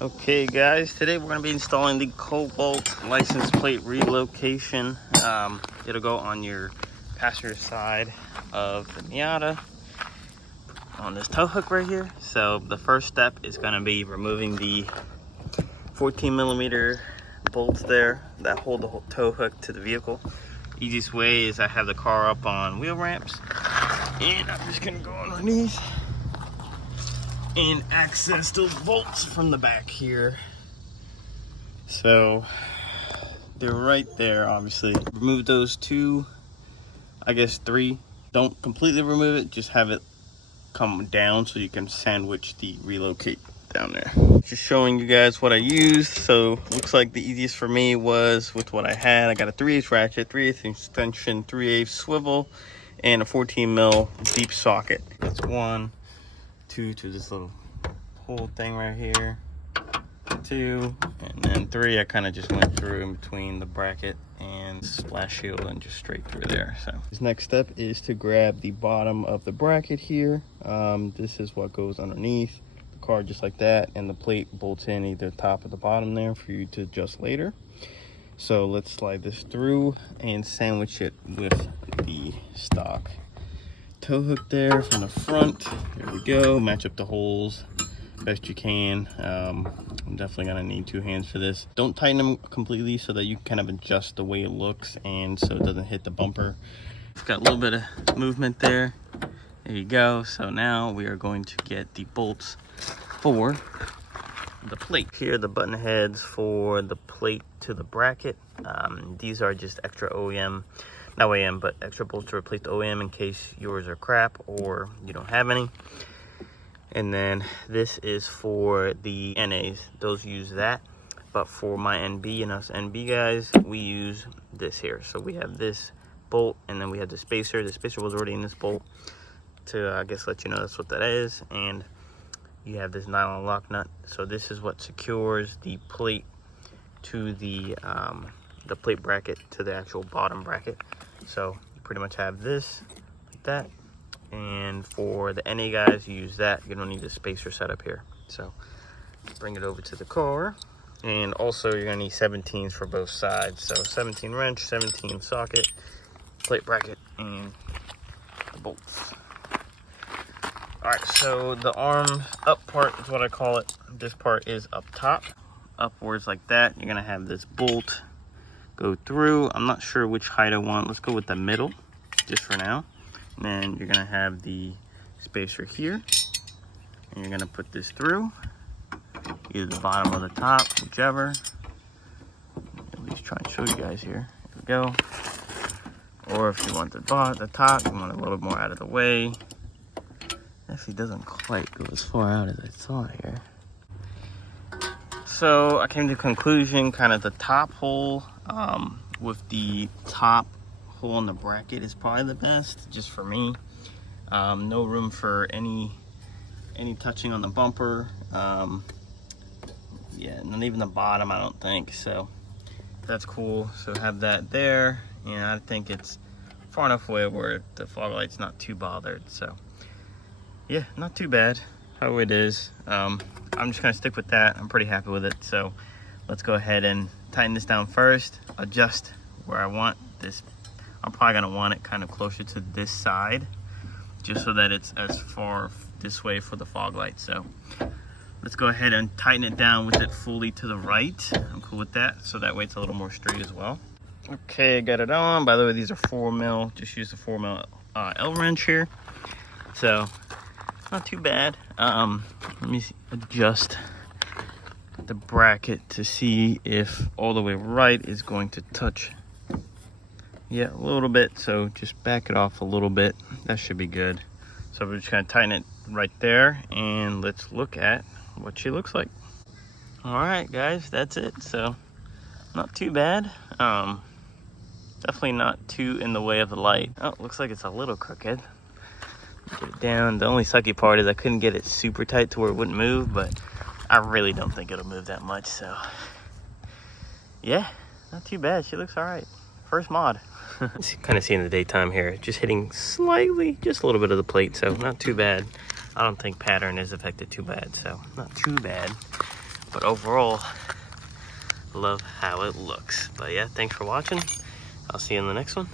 Okay guys, today we're going to be installing the Cobalt license plate relocation. It'll go on your passenger side of the Miata on this tow hook right here. So the first step is going to be removing the 14mm bolts there that hold the whole tow hook to the vehicle. Easiest way is I have the car up on wheel ramps, and I'm just going to go underneath and access those bolts from the back here. So they're right there, obviously. Remove those two, I guess three. Don't completely remove it, just have it come down so you can sandwich the relocate down there. Just showing you guys what I used. So looks like the easiest for me was with what I had. I got a 3/8 ratchet, 3/8 extension, 3/8 swivel, and a 14mm deep socket. That's 1, 2 to this little hole thing right here, 2, and then 3 I kind of just went through in between the bracket and splash shield and just straight through there. So this next step is to grab the bottom of the bracket here. This is what goes underneath the car, just like that, and the plate bolts in either top or the bottom there for you to adjust later. So let's slide this through and sandwich it with the stock tow hook there from the front. There we go. Match up the holes best you can. I'm definitely gonna need 2 hands for this. Don't tighten them completely so that you kind of adjust the way it looks and so it doesn't hit the bumper. It's got a little bit of movement there. There you go. So now we are going to get the bolts for the plate. Here are the button heads for the plate to the bracket. These are just extra OEM, not OEM, but extra bolts to replace the OEM in case yours are crap or you don't have any. And then this is for the NAs. Those use that. But for my NB and us NB guys, we use this here. So we have this bolt, and then we have the spacer. The spacer was already in this bolt to, I guess, let you know that's what that is. And you have this nylon lock nut. So this is what secures the plate to the plate bracket to the actual bottom bracket. So you pretty much have this like that. And for the NA guys, you use that. You don't need a spacer setup here. So bring it over to the car. And also you're gonna need 17s for both sides. So 17 wrench, 17 socket, plate bracket, and the bolts. All right, so the arm up part is what I call it. This part is up top, upwards like that. You're gonna have this bolt go through. I'm not sure which height I want. Let's go with the middle, just for now. And then you're gonna have the spacer here, and you're gonna put this through, either the bottom or the top, whichever. At least try and show you guys here. Here we go. Or if you want the top, you want it a little more out of the way. Actually doesn't quite go as far out as I thought here. So I came to the conclusion, kind of the top hole with the top hole in the bracket is probably the best, just for me. No room for any touching on the bumper. Yeah, not even the bottom, I don't think. So that's cool. So have that there, and I think it's far enough away where the fog light's not too bothered. So yeah, not too bad how it is. I'm just gonna stick with that. I'm pretty happy with it. So let's go ahead and tighten this down first, adjust where I want this. I'm probably gonna want it kind of closer to this side, just so that it's as far this way for the fog light. So let's go ahead and tighten it down with it fully to the right. I'm cool with that, so that way it's a little more straight as well. Okay, got it on. By the way, these are 4mm. Just use the 4mm L wrench here. So it's not too bad. Let me adjust the bracket to see if all the way right is going to touch. Yeah, a little bit, so just back it off a little bit. That should be good. So we're just gonna tighten it right there, and let's look at what she looks like. All right, guys, that's it. So not too bad. Definitely not too in the way of the light. Oh, looks like it's a little crooked. Get it down. The only sucky part is I couldn't get it super tight to where it wouldn't move, but I really don't think it'll move that much. So yeah, not too bad. She looks all right. First mod. Kind of see in the daytime here, just hitting slightly, just a little bit of the plate, so not too bad. I don't think pattern is affected too bad, so not too bad. But overall, love how it looks. But yeah, thanks for watching. I'll see you in the next one.